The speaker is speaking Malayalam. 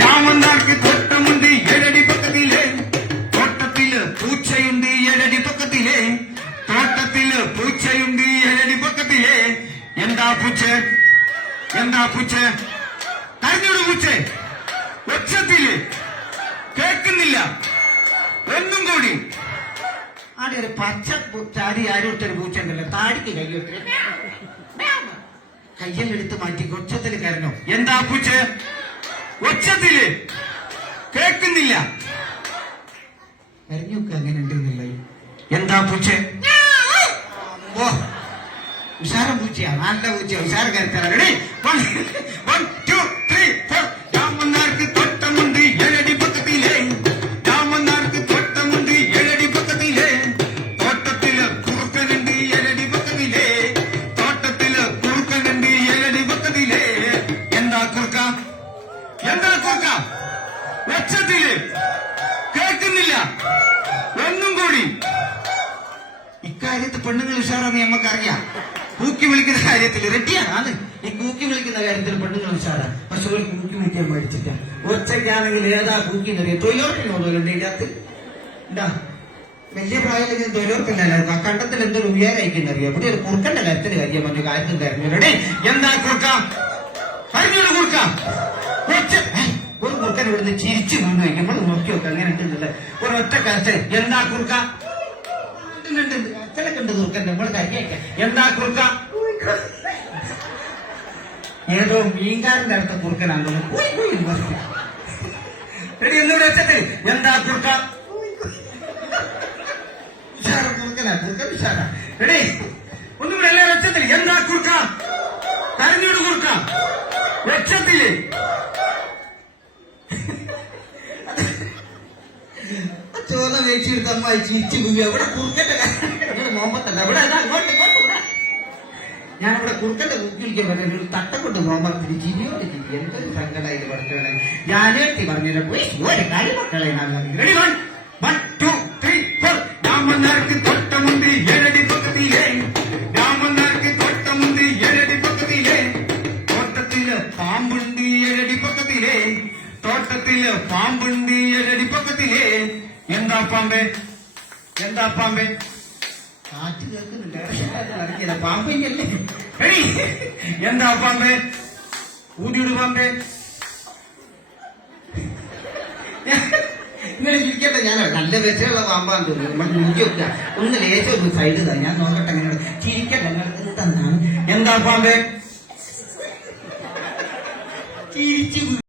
രാമന്മാർക്ക് തോട്ടമുണ്ട് 7 അടി പൊക്കത്തിലെ. തോട്ടത്തില് പൂച്ചയുണ്ട് 7 അടി പൊക്കത്തിലെ. തോട്ടത്തില് പൂച്ചയുണ്ട് 7 അടി പൊക്കത്തിലെ. എന്താ പൂച്ച? എന്താ പൂച്ച? കരഞ്ഞോട് പൂച്ച. ഒച്ചത്തില് കേൾക്കുന്നില്ല. ഒന്നും കൂടി. ആടെ ഒരു പച്ച ചാരി ആരോട്ടൊരു പൂച്ച ഉണ്ടല്ലോ, താടിക്ക് കയ്യൊത്തിരി കയ്യെടുത്ത് മാറ്റി ഒച്ചത്തില് കരഞ്ഞോ. എന്താ പൂച്ച? ഒച്ചത്തില് കേൾക്കുന്നില്ല. കരഞ്ഞൊക്കെ അങ്ങനെ ഉണ്ടെന്നില്ല. എന്താ പൂച്ച? ഓ ഉഷാരം പൂച്ചയാ, നല്ല പൂച്ച. ഉഷാര കരുത്തറ. റെഡി? 1 2 3 4. രാമന്മാർക്ക് തോട്ടമുണ്ട് 7 അടി പൊക്കത്തിലെ. രാമന്മാർക്ക് തോട്ടമുണ്ട് 7 അടി പൊക്കത്തിലെ. തോട്ടത്തില് കുറുക്കനുണ്ട് 7 അടി പൊക്കത്തിലെ. തോട്ടത്തില് കുറുക്കനുണ്ട് 7 അടി പൊക്കത്തിലെ. എന്താ കുറുക്ക? എന്താ കുറുക്ക? ഒച്ചത്തില് കേൾക്കുന്നില്ല. ഒന്നും കൂടി. ഇക്കാര്യത്തിൽ പെണ്ണുങ്ങൾ ഉഷാറാന്ന് നമുക്കറിയാം. കൂക്കി വിളിക്കുന്ന കാര്യത്തിൽ റെഡിയാണ്. ഈ കൂക്കി വിളിക്കുന്ന കാര്യത്തിൽ പെണ്ണുങ്ങൾ ഉഷാറാ. പക്ഷെ ഒരു കൂക്കി വിളിക്കാൻ മേടിച്ചിട്ട. ഒച്ചയ്ക്കാണെങ്കിൽ ഏതാ കൂക്കി എന്നറിയാം. തൊഴിലുറപ്പിനോടുണ്ട് ഇതിനകത്ത്. എന്താ വലിയ പ്രായത്തിൽ തൊഴിലുറപ്പില്ല. കണ്ടത്തിൽ എന്തൊരു ഉയരായിക്കുന്നറിയാം. ഇവിടെ ഒരു കുറുക്കന്റെ കാര്യത്തിന് കാര്യം പറഞ്ഞു. കാര്യത്തിൽ കാര്യം റെഡി? എന്താ കുറുക്ക? പറഞ്ഞോട് കുറുക്ക. ഒരു കുറുക്കൻ ഇവിടുന്ന് ചിരിച്ചു വീണ് വയ്ക്കുമ്പോൾ നോക്കി നോക്കുക. അങ്ങനെ ഉണ്ടെന്നില്ല ഒരൊറ്റ കരച്ച്. എന്താ കുറുക്ക? അച്ഛനൊക്കെ കുറുക്കൻ നമ്മൾ കരിയേക്ക. എന്താ കുറുക്ക? ഏതോ മീൻകാരന്റെ അടുത്ത കുറുക്കനാണ്. റെഡി? എന്നോട് വെച്ചത് എന്താ കുറുക്ക? വിശാല കുറുക്കനാ. കുറുക്കൻ വിശാല. റെഡി? ഒന്നുകൂടെ എല്ലാവരും വെച്ചത്തില്. എന്താ കുറുക്ക? കരഞ്ഞോട് കുറുക്ക. വെച്ചത്തില് ചോല വേച്ചെടുത്ത് അമ്മ ചിരിച്ചു പോയി. അവിടെ കുറുക്കന്റെ മോഹത്തല്ല. ഇവിടെ അങ്ങോട്ട് ഞാനിവിടെ കുറുക്കന്റെ കുക്കിളിക്കാൻ പറഞ്ഞ ഒരു തട്ട കൊണ്ട് മോഹത്തിന് ചിരിയോട് ചിരി. എന്തൊരു സങ്കടമായിട്ട് പഠിച്ചോളെ. ഞാനേത്തി പറഞ്ഞില്ല പോയി ഒരു കളി മക്കളെ. റെഡി? 1 2 3 4. രാമന്മാർക്ക് തോട്ടമുണ്ട് 7 അടി പൊക്കത്തിലെ. രാമന്മാർക്ക് തോട്ടമുണ്ട് 7 അടി പൊക്കത്തിലെ. തോട്ടത്തില് പാമ്പുണ്ട് 7 അടി പൊക്കത്തിലെ. തോട്ടത്തില് പാമ്പുണ്ട് 7 അടി പൊക്കത്തിലെ. എന്താ പാമ്പേ? എന്താ പാമ്പേ? കാറ്റ് കേൾക്കുന്നില്ല. പാമ്പല്ലേ? എന്താ പാമ്പേ? ഊതിയൊരു പാമ്പേ. ഇങ്ങനെ ചിരിക്കട്ടെ. ഞാൻ നല്ല വിഷയമുള്ള പാമ്പാന്ന് തോന്നുന്നു. നമ്മൾ മുൻകി വെക്കുക. ഒന്ന് ലേശം ഒരു സൈഡ് താ. ഞാൻ നോക്കട്ടെ. എങ്ങനെ ചിരിക്കട്ടെ. എന്താണ്? എന്താ പാമ്പേ? ചിരിച്ചു